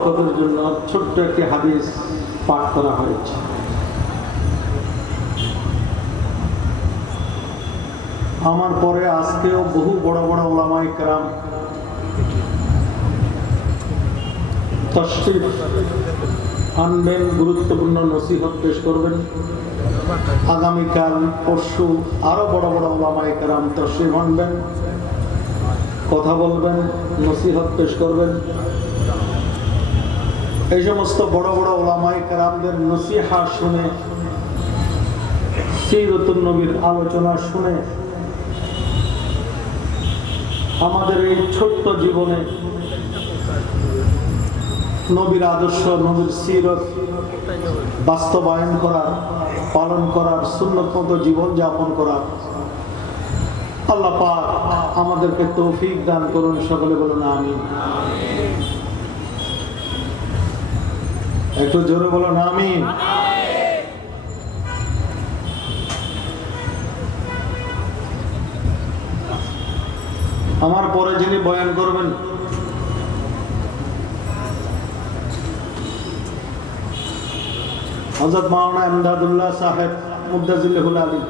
বরকতের জন্য ছোট্ট একটি হাদিস পাঠ করা হয়েছে। আমার পরে আজকেও বহু বড় বড় উলামায়ে কেরাম তাশরীফ আনবেন, গুরুত্বপূর্ণ নসিহত পেশ করবেন। আগামীকাল পরশু আরো বড় বড় উলামায়ে কেরাম তাশরীফ আনবেন, কথা বলবেন, নসিহত পেশ করবেন। এই সমস্ত বড় বড় উলামায়ে কেরামদের নসিহা শুনে, সিরাতুন নবীর আলোচনা শুনে আমাদের এই ছোট্ট জীবনে নবীর আদর্শ, নবীর সিরত বাস্তবায়ন করার, পালন করার, সুন্নত মতো জীবন যাপন করার আল্লাহ পাক আমাদেরকে তৌফিক দান করুন। সকলে বলুন আমিন। একটু জোরে বলুন আমিন। আমার পরে যিনি বয়ান করবেন হযরত মাওলানা ইমদাদুল্লাহ সাহেব মুদ্দাজিল্লাহুল আলী,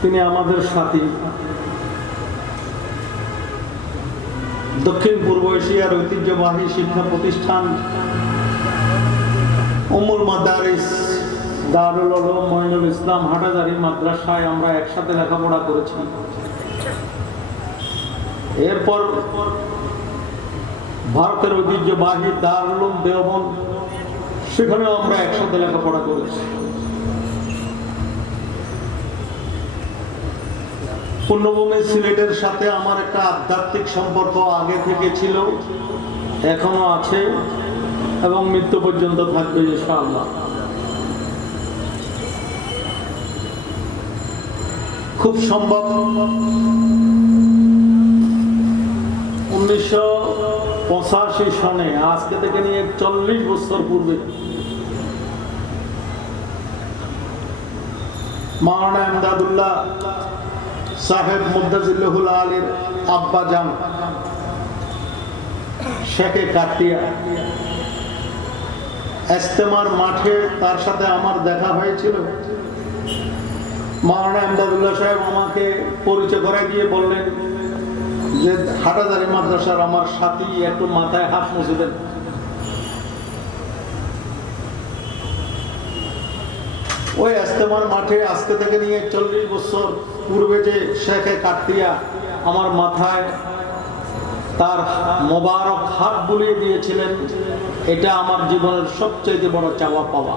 তিনি আমাদের সাথী। দক্ষিণ পূর্ব এশিয়ার ঐতিহ্যবাহী শিক্ষা প্রতিষ্ঠান উম্মুল মাদারিস দারুল উলুম মঈনুল ইসলাম হাটাজারি মাদ্রাসায় আমরা একসাথে লেখাপড়া করেছি। এরপর ভারতের ঐতিহ্যবাহী দারুল উলুম দেওবন্দ, সেখানেও আমরা একসাথে লেখাপড়া করেছি। পুণ্যভূমি সিলেটের সাথে আমার একটা আধ্যাত্মিক সম্পর্ক আগে থেকে ছিল, এখনো আছে এবং মৃত্যু পর্যন্ত থাকবে ইনশাআল্লাহ। খুব সম্ভব 1985 সনে, আজকে থেকে নিয়ে 40 বছর পূর্বে মাওলানা ইমদাদুল্লাহ সাহেব মুদ্দাজিল্লাহুল আলীর আব্বা জান শেখে কাটিয়া ইজতেমার মাঠে তার সাথে আমার দেখা হয়েছিল। মাওলানা ইমদাদুল্লাহ সাহেব আমাকে পরিচয় করে দিয়ে বললেন যে হাটাজারি মাদ্রাসার আমার সাথী, একটু মাথায় হাত মুছে দেন। ওই ইজতেমার মাঠে আজকে থেকে নিয়ে 40 বছর পূর্বে যে শেখে কাটিয়া আমার মাথায় তার মোবারক হাত বুলিয়ে দিয়েছিলেন, এটা আমার জীবনের সবচেয়ে বড় চাওয়া পাওয়া।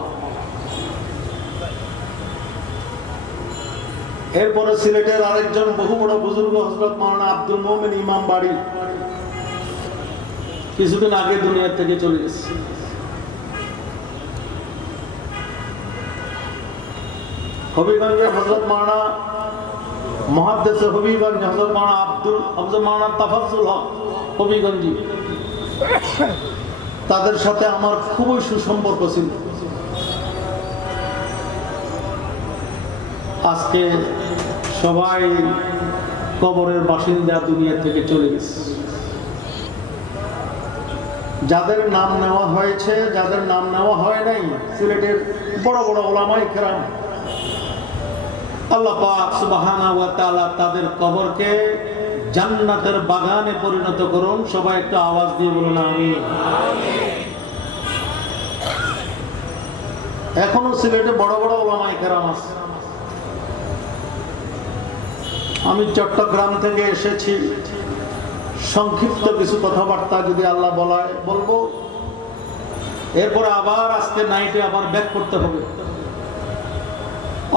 এরপরে সিলেটের আরেকজন বহু বড় বুজুর্গ হযরত মাওলানা আব্দুল মোমেন ইমাম বাড়ি কিছুদিন আগে দুনিয়া থেকে চলে গেছে। হবিগঞ্জের হযরত মাওলানা মুহাদ্দিস হবিগঞ্জ হযরত মাওলানা তাফাজ্জুল হক হবিগঞ্জি, তাদের সাথে আমার খুবই সুসম্পর্ক ছিল। আজকে সবাই কবরের বাসিন্দা, দুনিয়া থেকে চলে গেছে। যাদের নাম নেওয়া হয়েছে, যাদের নাম নেওয়া হয় নাই, সিলেটের বড় বড় উলামায়ে কেরাম, আল্লাহ পাক সুবহানাহু ওয়া তাআলা তাদের কবরকে জান্নাতের বাগানে পরিণত করুন। সবাই একটু আওয়াজ দিয়ে বলুন আমিন। এখনো সিলেটে বড় বড় উলামায়ে কেরাম আছে। আমি চট্টগ্রাম থেকে এসেছি, সংক্ষিপ্ত কিছু কথাবার্তা যদি আল্লাহ বলায় বলবো। এরপরে আবার আজকে নাইটে আবার ব্যাক করতে হবে।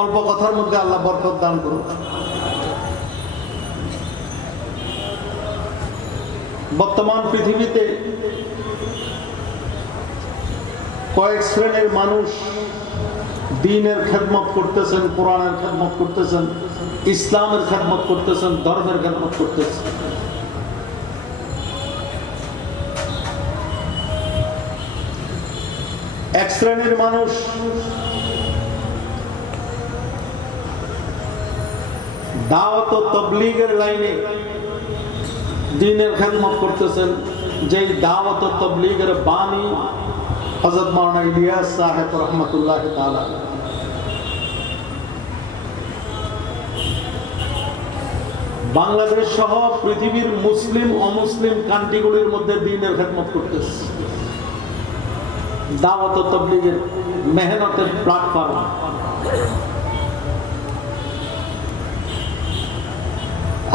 অল্প কথার মধ্যে আল্লাহ বরকত দান করুন। বর্তমান পৃথিবীতে কয়েক শ্রেণীর মানুষ দ্বীনের খেদমত করতেছেন, কোরআনের খেদমত করতেছেন, ইসলামের খেদমত করতেছেন, ধর্মের খেদমত করতেছেন। এক শ্রেণীর মানুষ দাওয়াত ও তাবলীগের লাইনে দ্বীনের খেদমত করতেছেন, যেই দাওয়াত ও তাবলীগের বাণী হযরত মাওলানা ইলিয়াস সাহেব রহমাতুল্লাহ তাআলা বাংলাদেশ সহ পৃথিবীর মুসলিম অমুসলিম কান্ট্রিগুলির মধ্যে দ্বীনের খেদমত করতেছে। দাওয়াত ও তাবলীগের মেহনতের প্ল্যাটফর্ম।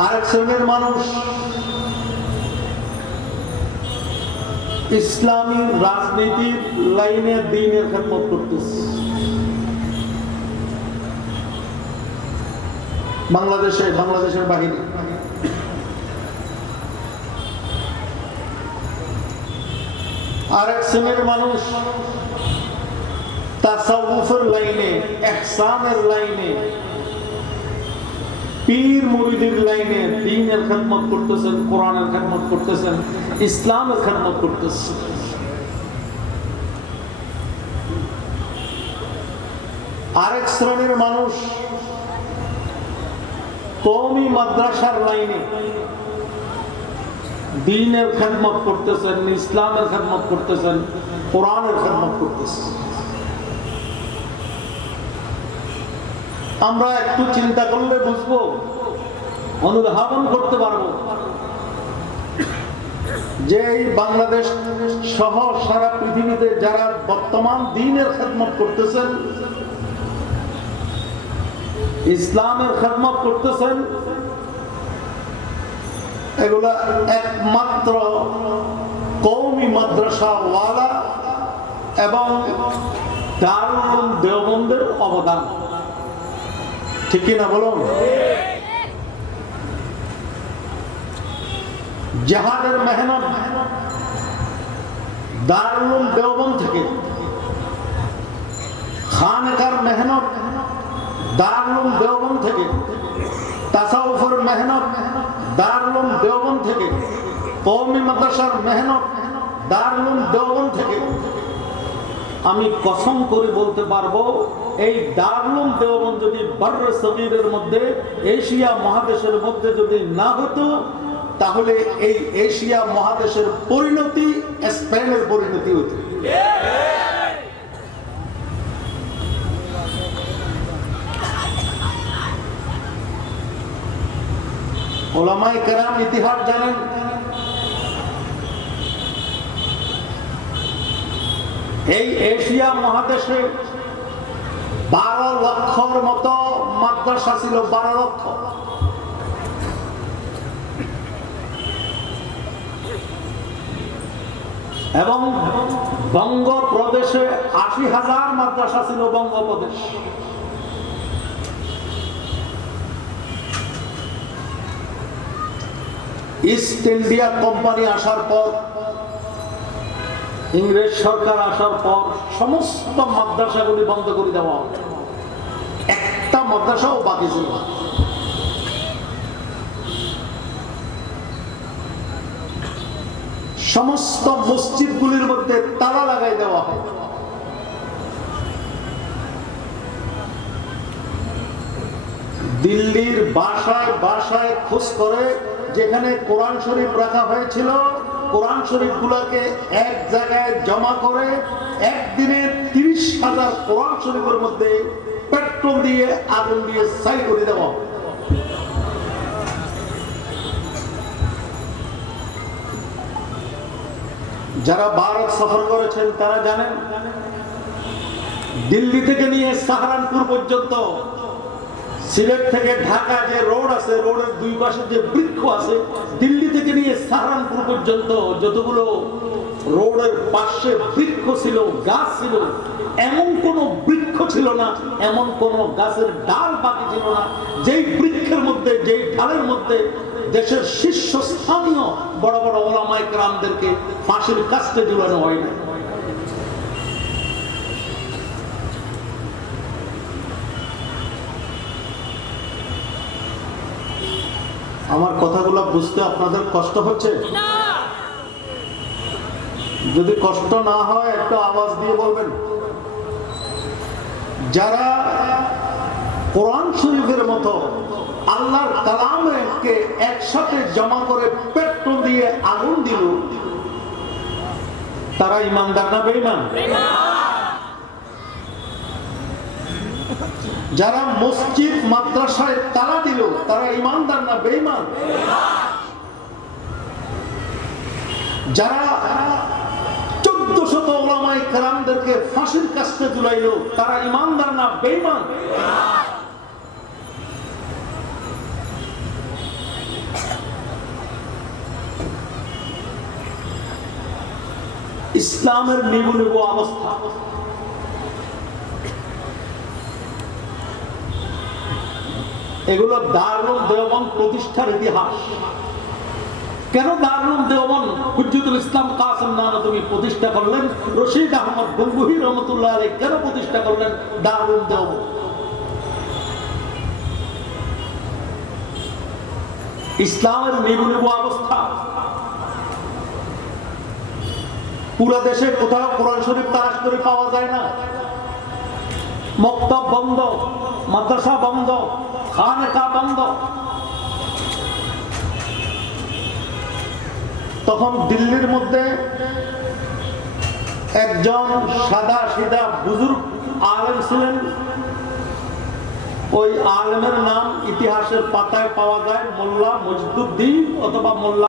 আরেক শ্রেণীর মানুষ ইসলামী রাজনীতির লাইনে দ্বীনের খেদমত করতেছে। বাংলাদেশের বাহিরে আরেক শ্রেণীর মানুষ তাসাউফের লাইনে, ইহসানের লাইনে, পীর মুরিদের লাইনে দ্বীনের খেদমত করতেছেন, কোরআনের খেদমত করতেছেন, ইসলামের খেদমত করতেছেন। আরেক শ্রেণীর মানুষ কওমি মাদ্রাসার লাইনে দ্বীনের খেদমত করতেছেন, ইসলামের খেদমত করতেছেন, কোরআনের খেদমত করতেছেন। আমরা একটু চিন্তা করলে বুঝবো, অনুধাবন করতে পারবো যে এই বাংলাদেশ সহ সারা পৃথিবীতে যারা বর্তমান দ্বীনের খেদমত করতেছেন, ইসলামের খেদমত করতেছেন, এগুলা একমাত্র কওমি মাদ্রাসা ওয়ালা এবং দারুল দেওবন্দের অবদান। ঠিক কিনা বলুন? জিহাদের মেহনত দারুল দেওবন্দ থেকে, খানকার মেহনত দারুল দেওবন্দ থেকে, তাসাউফের মেহনত দারুল দেওবন্দ থেকে, কওমি মাদ্রাসার মেহনত দারুল দেওবন্দ থেকে। আমি কসম করে বলতে পারবো, এই দারুল দেওবন্দ যদি বর্র সগীরের মধ্যে, এশিয়া মহাদেশের মধ্যে যদি না হতো, তাহলে এই এশিয়া মহাদেশের পরিণতি স্পেনের পরিণতি হতো। ওলামায়ে কেরাম ইতিহাস জানেন, এই এশিয়া মহাদেশে 12 লক্ষর মতো মাদ্রাসা ছিল, 12 লক্ষ। এবং বঙ্গপ্রদেশে 80,000 মাদ্রাসা ছিল। বঙ্গপ্রদেশ ইস্ট ইন্ডিয়া কোম্পানি আসার পর, ইংরেজ সরকার আসার পর সমস্ত মাদ্রাসাগুলি বন্ধ করে দেওয়া হয়, একটা মাদ্রাসাও বাকি ছিল না। সমস্ত মসজিদগুলির মধ্যে তালা লাগাই দেওয়া হয়। দিল্লির বাসায় বাসায় খোঁজ করে যেখানে কোরআন শরীফ রাখা হয়েছিল, কোরআন শরীফ গুলাকে এক জায়গায় জমা করে একদিনে 30,000 কোরআন শরীফের মধ্যে পেট্রোল দিয়ে আগুন দিয়ে ছাই করে দেওয়া। যারা ভারত সফর করেছেন তারা জানেন, দিল্লি থেকে নিয়ে সাহারানপুর পর্যন্ত, সিলেট থেকে ঢাকা যে রোড আছে, রোডের দুই পাশে যে বৃক্ষ আছে, দিল্লি থেকে নিয়ে সাহারানপুর পর্যন্ত যতগুলো রোডের পাশে বৃক্ষ ছিল, গাছ ছিল, এমন কোন বৃক্ষ ছিল না, এমন কোন গাছের ডাল বাকি ছিল না যেই বৃক্ষের মধ্যে, যেই ঢালের মধ্যে দেশের শীর্ষস্থানীয় বড় বড় ওলামায়ে কেরামদেরকে ফাঁসির কাস্টে ঝুলানো হয় না। আমার কথাগুলো বুঝতে আপনাদের কষ্ট হচ্ছে? যদি কষ্ট না হয় একটু আওয়াজ দিয়ে বলবেন। যারা কোরআন শরীফের মতো আল্লাহর কালামকে একসাথে জমা করে পেট্রোল দিয়ে আগুন দিল, তারা ইমানদার না বেঈমান? যারা মসজিদ মাদ্রাসায় তালা দিল, তারা ইমানদার না বেঈমান? যারা 1400 উলামায়ে কেরামদেরকে ফাঁসির কাস্টে ঝুলাইল, তারা ইমানদার না বেঈমান? ইসলামের নিবু নিবু অবস্থা। এগুলো দারুল দেওবন্দ প্রতিষ্ঠার ইতিহাস। কেন দারুল দেওবন্দ হুজ্জতুল ইসলাম কাসেম নানতুবি প্রতিষ্ঠা করলেন? রশিদ আহমদ গঙ্গুহি রহমতুল্লাহ আলাইহি কেন প্রতিষ্ঠা করলেন দারুল দেওবন্দ? ইসলামের নিবু নিবু অবস্থা। পুরো দেশে কোথাও কোরআন শরীফ তালাশ করে পাওয়া যায় না। মক্তব বন্ধ, মাদ্রাসা বন্ধ, খানকা বন্ধ। তখন দিল্লির মধ্যে একজন সাদা সিধা বুজুর্গ আলেম ছিলেন। ওই আলেমের নাম ইতিহাসের পাতায় পাওয়া যায় মোল্লা মজদুদ্দিন অথবা মোল্লা